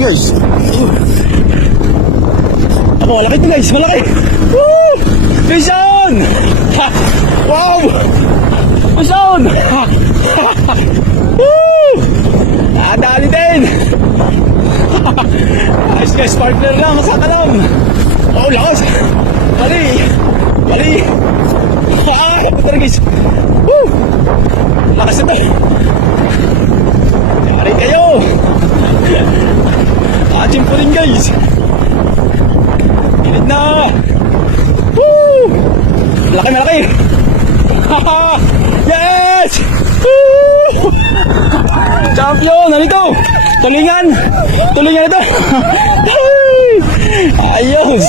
guys. Ako, malaki ito guys, malaki. Woo! Fish on! Wow! Fish on! Woo! Nadali din! Ayos guys, partner lang, masakalam. Oh, lakas! Bali! Bali! Ah, putar guys! Woo! Lakas ito! Yari kayo! Atchim po rin guys! Gilid na! Woo! Malaki, malaki! Yes! Woo! Champion! Ano ito? Tulingan! Tulingan ito! Ayos!